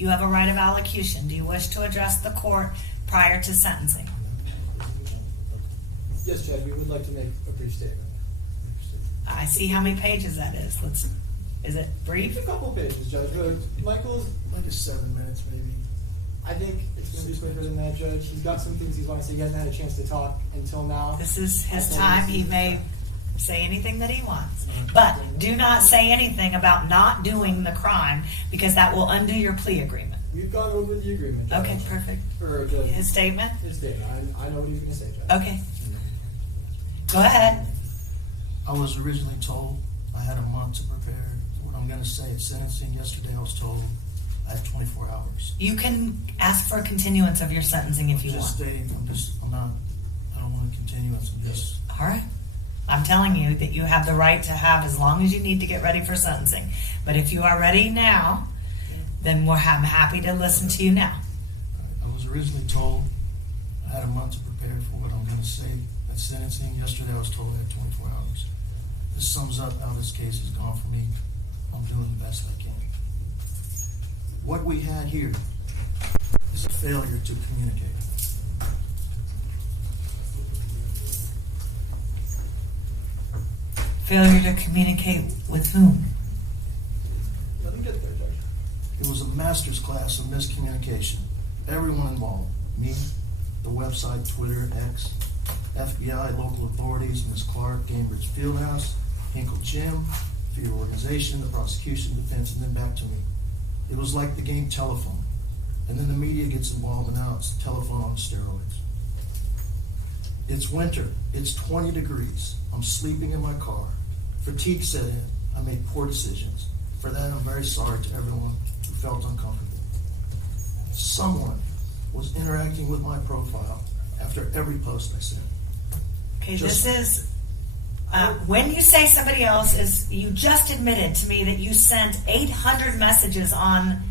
You have a right of allocution. Do you wish to address the court prior to sentencing? Yes, Judge, we would like to make a brief statement. I see how many pages that is. Is it brief? It's a couple pages, Judge, but Michael's, Like a 7 minutes, maybe. I think it's going to be quicker than that, Judge. He's got some things he's wanting to say. He hasn't had a chance to talk until now. This is his time. He may say anything that he wants. But do not say anything about not doing the crime, because that will undo your plea agreement. We've gone over the agreement, Judge. Okay, perfect. Or, Judge, His statement? his statement. I know what he's going to say, Judge. Okay. Go ahead. I was originally told I had a month to prepare what I'm going to say at sentencing. Yesterday I was told I had 24 hours. You can ask for a continuance of your sentencing if you want. Just stating, I don't want a continuance. I'm just, All right. I'm telling you that you have the right to have as long as you need to get ready for sentencing. But if you are ready now, then I'm happy to listen to you now. I was originally told I had a month to prepare for what I'm going to say at sentencing. Yesterday I was told I had 24 hours. This sums up how this case has gone for me. I'm doing the best I can. What we had here is a failure to communicate. Failure to communicate with whom? Let him get there, Judge. It was a master's class of miscommunication. Everyone involved, me, the website, Twitter, X, FBI, local authorities, Ms. Clark, Cambridge Fieldhouse, Hinkle Jim, for your organization, the prosecution, defense, and then back to me. It was like the game telephone. And then the media gets involved, and now it's telephone on steroids. It's winter. It's 20 degrees. I'm sleeping in my car. Fatigue set in. I made poor decisions. For that, I'm very sorry to everyone who felt uncomfortable. Someone was interacting with my profile after every post I sent. Okay, Just- this is, when you say somebody else, you just admitted to me that you sent 800 messages on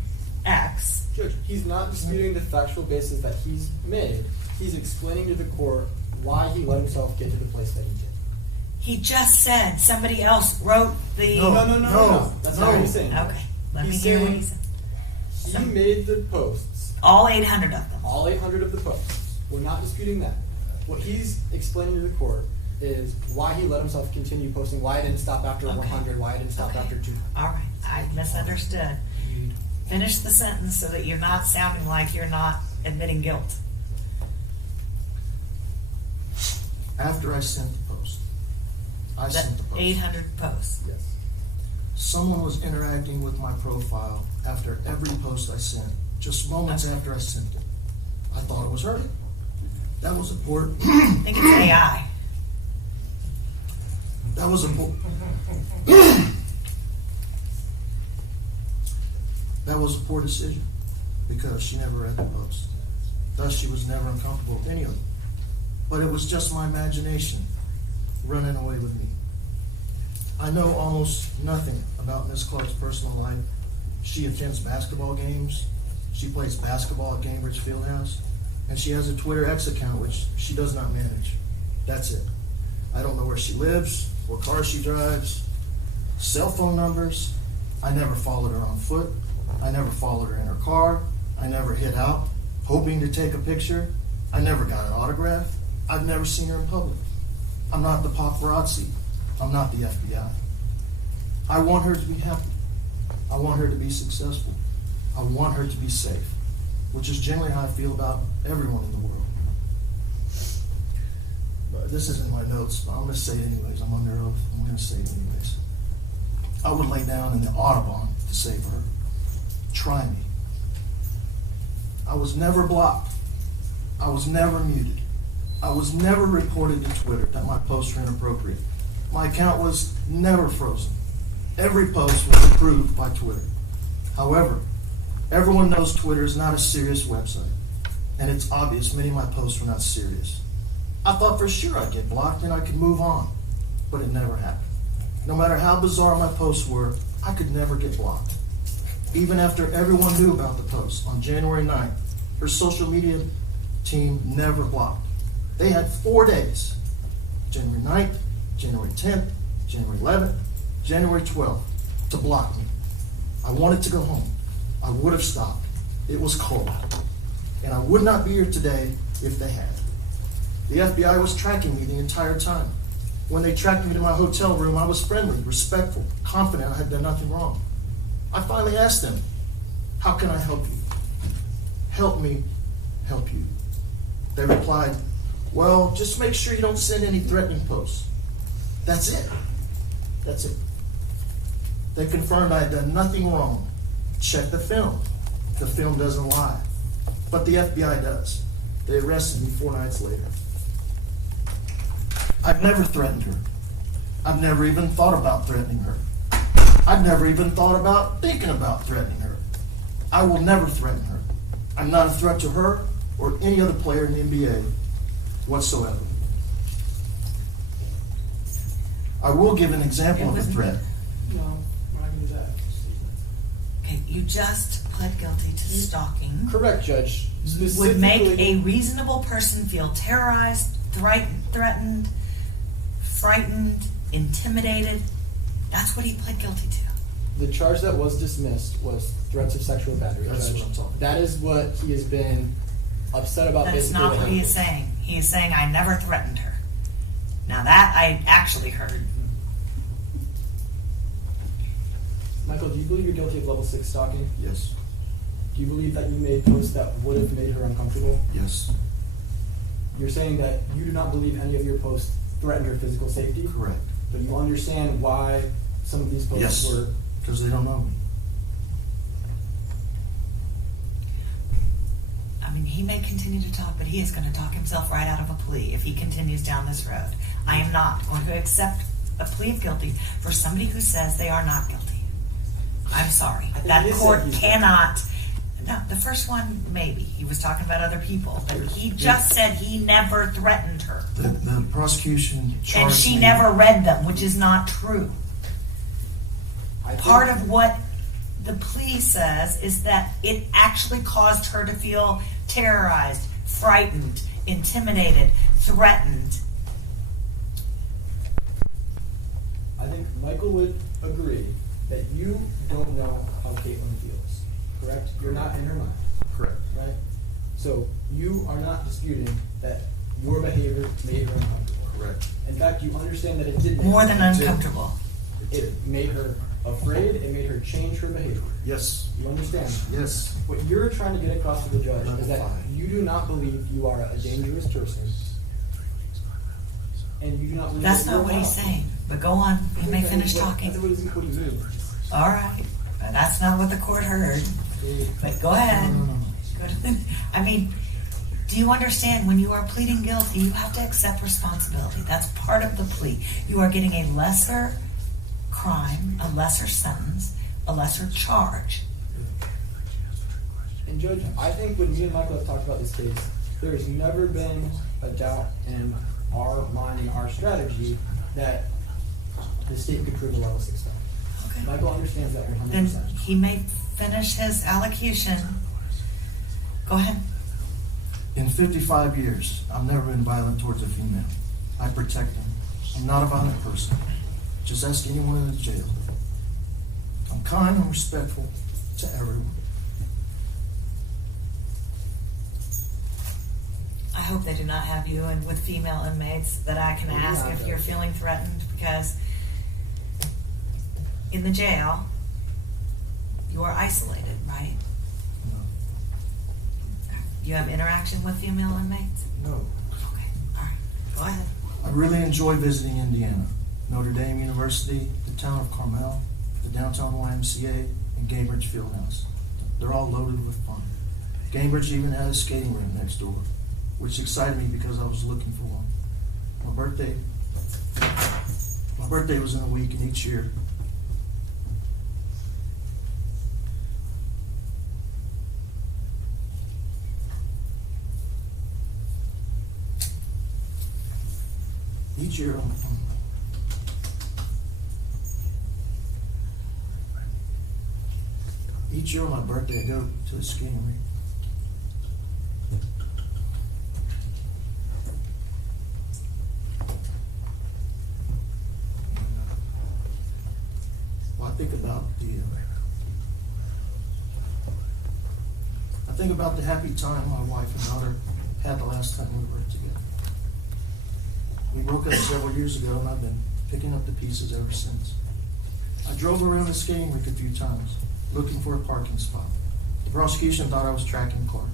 X. Judge, he's not disputing the factual basis that he's made. He's explaining to the court why he let himself get to the place that he did. He just said somebody else wrote the... No. That's not what he's saying. Okay, let me He's hear what saying he said. He made the posts, All 800 of them. all 800 of the posts. We're not disputing that. What he's explaining to the court is why he let himself continue posting, why it didn't stop after Okay. 100, why it didn't stop Okay. after 200. All right, I misunderstood. Finish the sentence so that you're not sounding like you're not admitting guilt. After I sent the post, That sent the post. 800 posts. Yes. Someone was interacting with my profile after every post I sent, just moments after I sent it. I thought it was her. That was a poor. I think it's AI. That was a poor. That was a poor decision because she never read the post. Thus, she was never uncomfortable with any of them. But it was just my imagination running away with me. I know almost nothing about Miss Clark's personal life. She attends basketball games. She plays basketball at Cambridge Fieldhouse. And she has a Twitter X account, which she does not manage. That's it. I don't know where she lives, what car she drives, cell phone numbers. I never followed her on foot. I never followed her in her car. I never hid out, hoping to take a picture. I never got an autograph. I've never seen her in public. I'm not the paparazzi. I'm not the FBI. I want her to be happy. I want her to be successful. I want her to be safe, which is generally how I feel about everyone in the world. But this isn't my notes, but I'm going to say it anyways. I'm under oath. I'm going to say it anyways. I would lay down in the Audubon to save her. Try me. I was never blocked. I was never muted. I was never reported to Twitter that my posts were inappropriate. My account was never frozen. Every post was approved by Twitter. However, everyone knows Twitter is not a serious website, and it's obvious many of my posts were not serious. I thought for sure I'd get blocked and I could move on, but it never happened. No matter how bizarre my posts were, I could never get blocked. Even after everyone knew about the post on January 9th, her social media team never blocked. They had 4 days, January 9th, January 10th, January 11th, January 12th, to block me. I wanted to go home. I would have stopped, It was cold. And I would not be here today if they had. The FBI was tracking me the entire time. When they tracked me to my hotel room, I was friendly, respectful, confident I had done nothing wrong. I finally asked them, how can I help you? Help me help you. They replied, well, just make sure you don't send any threatening posts. That's it. That's it. They confirmed I had done nothing wrong. Check the film. The film doesn't lie. But the FBI does. They arrested me 4 nights later. I've never threatened her. I've never even thought about threatening her. I've never even thought about thinking about threatening her. I will never threaten her. I'm not a threat to her or any other player in the NBA whatsoever. I will give an example of a threat. No, we're not going to do that. Okay, you just pled guilty to stalking. Correct, Judge. Would make a reasonable person feel terrorized, threatened, frightened, intimidated. That's what he pled guilty to. The charge that was dismissed was threats of sexual battery. That's Judge. what I'm talking about. That is what he has been upset about. That's basically not the what he whole is thing. saying. He is saying, I never threatened her. Now that I actually heard. Michael, do you believe you're guilty of level 6 stalking? Yes. Do you believe that you made posts that would have made her uncomfortable? Yes. You're saying that you do not believe any of your posts threatened her physical safety? Correct. But you understand why some of these posts Yes. were... Because they don't know me. I mean, he may continue to talk, but he is going to talk himself right out of a plea if he continues down this road. I am not going to accept a plea of guilty for somebody who says they are not guilty. I'm sorry. I think That he court said he's cannot. No, the first one, maybe. He was talking about other people, but he just said he never threatened her. The prosecution charged And she me. never read them, which is not true. I think- Part of what the plea says is that it actually caused her to feel terrorized, frightened, intimidated, threatened. I think Michael would agree that you don't know how Caitlin feels, correct? You're not in her mind, Correct. right? So you are not disputing that your behavior made her uncomfortable. Correct. In fact, you understand that it did make More her than uncomfortable. uncomfortable. It made her afraid, it made her change her behavior. Yes. You understand? Yes. What you're trying to get across to the judge is that Level 5. you do not believe you are a dangerous person. And you do not believe That's that not you're what he's not. saying. But go on. You may finish talking. That's what he means. All right. But that's not what the court heard. But go ahead. No. Go to- I mean, do you understand when you are pleading guilty, you have to accept responsibility. That's part of the plea. You are getting a lesser crime, a lesser sentence, a lesser charge. And Judge, I think when me and Michael have talked about this case, there has never been a doubt in our mind and our strategy that the state could prove a level 6 felony. Okay. Michael understands that 100%. Then he may finish his allocution. Go ahead. In 55 years, I've never been violent towards a female. I protect them. I'm not a violent person. Just ask anyone in the jail. I'm kind and respectful to everyone. I hope they do not have you and with female inmates that I can Well, ask yeah, if but- you're feeling threatened, because in the jail, you are isolated, right? No. You have interaction with female inmates? No. Okay, all right, go ahead. I really enjoy visiting Indiana. Notre Dame University, the town of Carmel, the downtown YMCA, and Cambridge Fieldhouse. They're all loaded with fun. Cambridge even had a skating rink next door, which excited me because I was looking for one. My birthday was in a week, and each year each year on my birthday I go to the skating rink. Well, I think about think about the happy time my wife and daughter had the last time we worked together. We broke up several years ago, and I've been picking up the pieces ever since. I drove around the skating rink a few times, looking for a parking spot. The prosecution thought I was tracking Clark.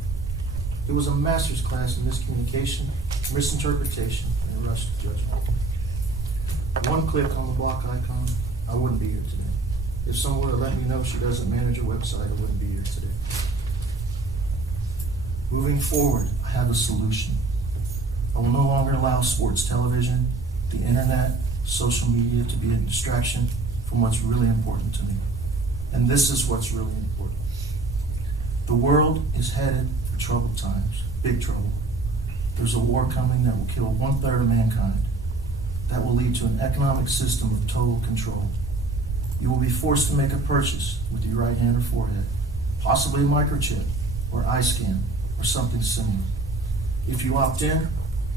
It was a master's class in miscommunication, misinterpretation, and rush to judgment. One click on the block icon, I wouldn't be here today. If someone would have let me know she doesn't manage a website, I wouldn't be here today. Moving forward, I have a solution. I will no longer allow sports television, the internet, social media to be a distraction from what's really important to me. And this is what's really important. The world is headed for troubled times, big trouble. There's a war coming that will kill 1/3 of mankind. That will lead to an economic system of total control. You will be forced to make a purchase with your right hand or forehead, possibly a microchip or eye scan or something similar. If you opt in,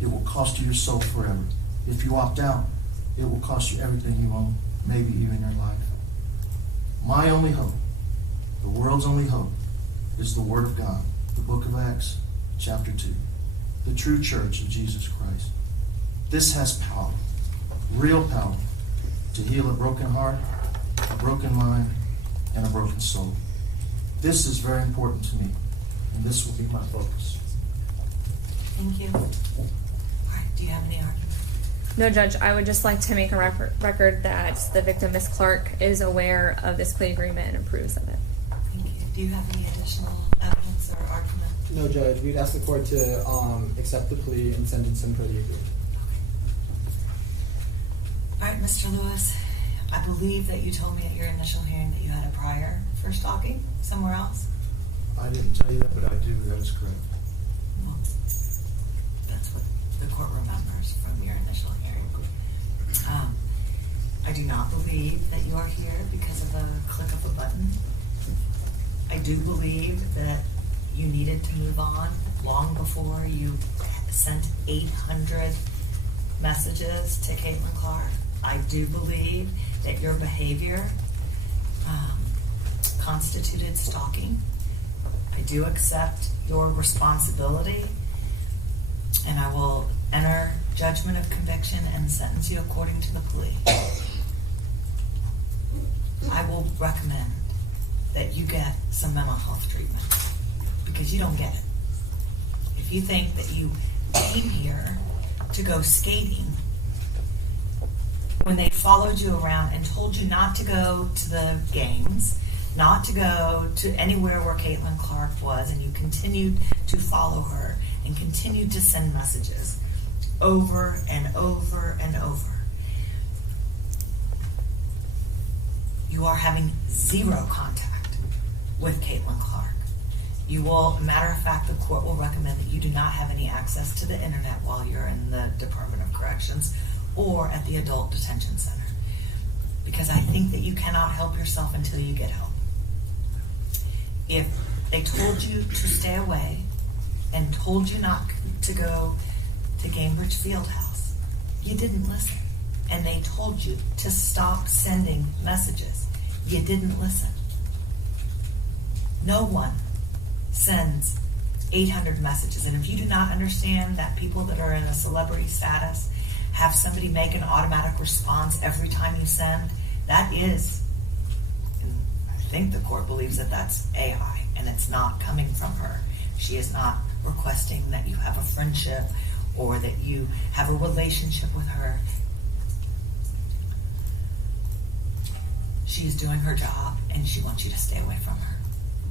it will cost you your soul forever. If you opt out, it will cost you everything you own, maybe even your life. My only hope, the world's only hope, is the Word of God, the book of Acts, chapter 2, the true church of Jesus Christ. This has power, real power, to heal a broken heart, a broken mind, and a broken soul. This is very important to me, and this will be my focus. Thank you. All right, do you have any argument? No, Judge, I would just like to make a record that the victim, Ms. Clark, is aware of this plea agreement and approves of it. Thank you. Do you have any additional evidence or argument? No, Judge, we'd ask the court to accept the plea and sentence him per the agreement. All right, Mr. Lewis, I believe that you told me at your initial hearing that you had a prior for stalking somewhere else. I didn't tell you that, but I do. That is correct. Well, that's what the court remembers from your initial hearing. I do not believe that you are here because of a click of a button. I do believe that you needed to move on long before you sent 800 messages to Caitlin Clark. I do believe that your behavior constituted stalking. I do accept your responsibility, and I will enter judgment of conviction and sentence you according to the plea. I will recommend that you get some mental health treatment because you don't get it. If you think that you came here to go skating when they followed you around and told you not to go to the games, not to go to anywhere where Caitlin Clark was, and you continued to follow her and continued to send messages over and over and over, you are having zero contact with Caitlin Clark. You will, matter of fact, the court will recommend that you do not have any access to the internet while you're in the Department of Corrections or at the Adult Detention Center, because I think that you cannot help yourself until you get help. If they told you to stay away and told you not to go to Cambridge Fieldhouse, you didn't listen. And they told you to stop sending messages, you didn't listen. No one sends 800 messages. And if you do not understand that people that are in a celebrity status have somebody make an automatic response every time you send, that is, and I think the court believes that that's AI, and it's not coming from her. She is not requesting that you have a friendship or that you have a relationship with her. She's doing her job, and she wants you to stay away from her.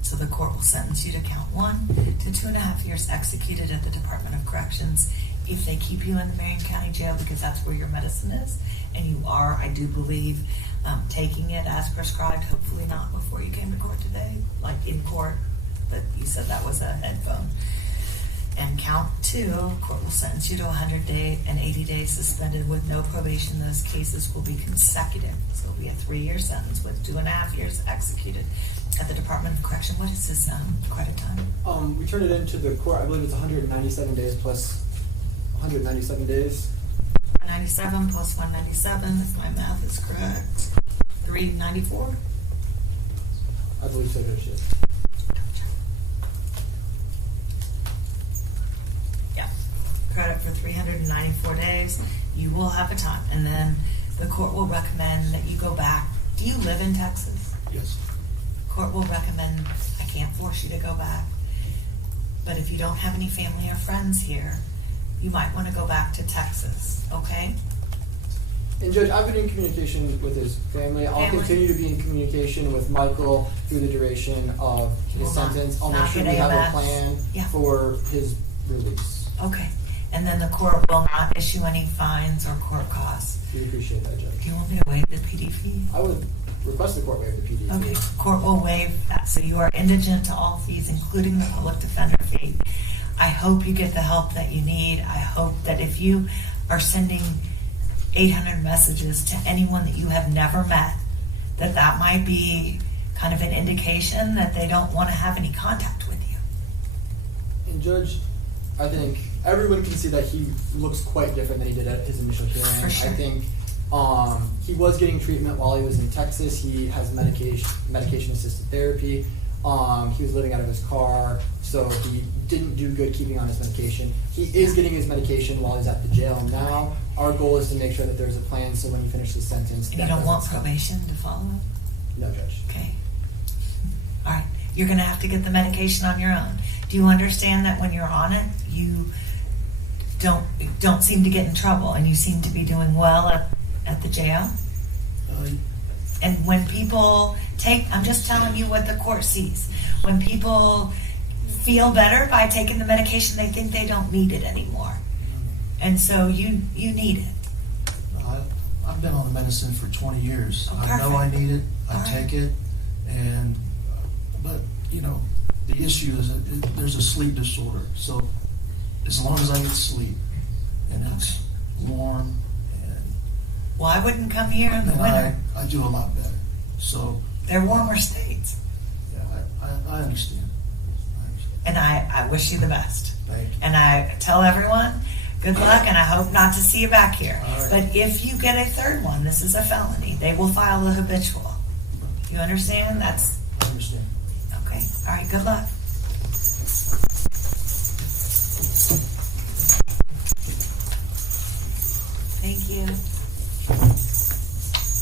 So the court will sentence you to count 1 to 2.5 years executed at the Department of Corrections if they keep you in the Marion County Jail, because that's where your medicine is, and you are, I do believe, taking it as prescribed. Hopefully not before you came to court today, like in court, but you said that was a headphone. And count 2, court will sentence you to 180 days suspended with no probation. Those cases will be consecutive. So it'll be a 3-year sentence with 2.5 years executed at the Department of Correction. What is this credit time? We turned it into the court, I believe it's 197 days plus 197 days. 197 plus 197, if my math is correct. 394? I believe so, Judge. for 394 days, you will have a time. And then the court will recommend that you go back. Do you live in Texas? Yes. Court will recommend, I can't force you to go back, but if you don't have any family or friends here, you might want to go back to Texas, okay? And Judge, I've been in communication with his family. I'll Family. continue to be in communication with Michael through the duration of his Will not- sentence. I'll not make sure get we have a AMS. plan Yeah. for his release. Okay, and then the court will not issue any fines or court costs. We appreciate that, Judge. Do you want me to waive the PD fee? I would request the court waive the PD Okay, fee. court will waive that, so you are indigent to all fees, including the public defender fee. I hope you get the help that you need. I hope that if you are sending 800 messages to anyone that you have never met, that might be kind of an indication that they don't want to have any contact with you. And Judge, I think everyone can see that he looks quite different than he did at his initial hearing. For sure. I think he was getting treatment while he was in Texas. He has medication-assisted therapy. He was living out of his car, so he didn't do good keeping on his medication. He is getting his medication while he's at the jail now. Our goal is to make sure that there's a plan so when he finishes his sentence, And that you don't want doesn't stop. probation to follow it? No, Judge. Okay. All right, you're gonna have to get the medication on your own. Do you understand that when you're on it, you don't seem to get in trouble, and you seem to be doing well at the jail? And when people I'm just telling you what the court sees. When people feel better by taking the medication, they think they don't need it anymore. And so you need it. I've been on the medicine for 20 years. Oh, I know I perfect. need it. I All right. take it, but the issue is that there's a sleep disorder. So as long as I get sleep and it's warm Well, I wouldn't come here in the and winter. I do a lot better. So They're warmer states. yeah, I understand. And I wish you the best. Thank you. And I tell everyone, good luck, and I hope not to see you back here. All right. But if you get a third one, this is a felony. They will file a habitual. You understand? That's I understand. okay. All right, good luck.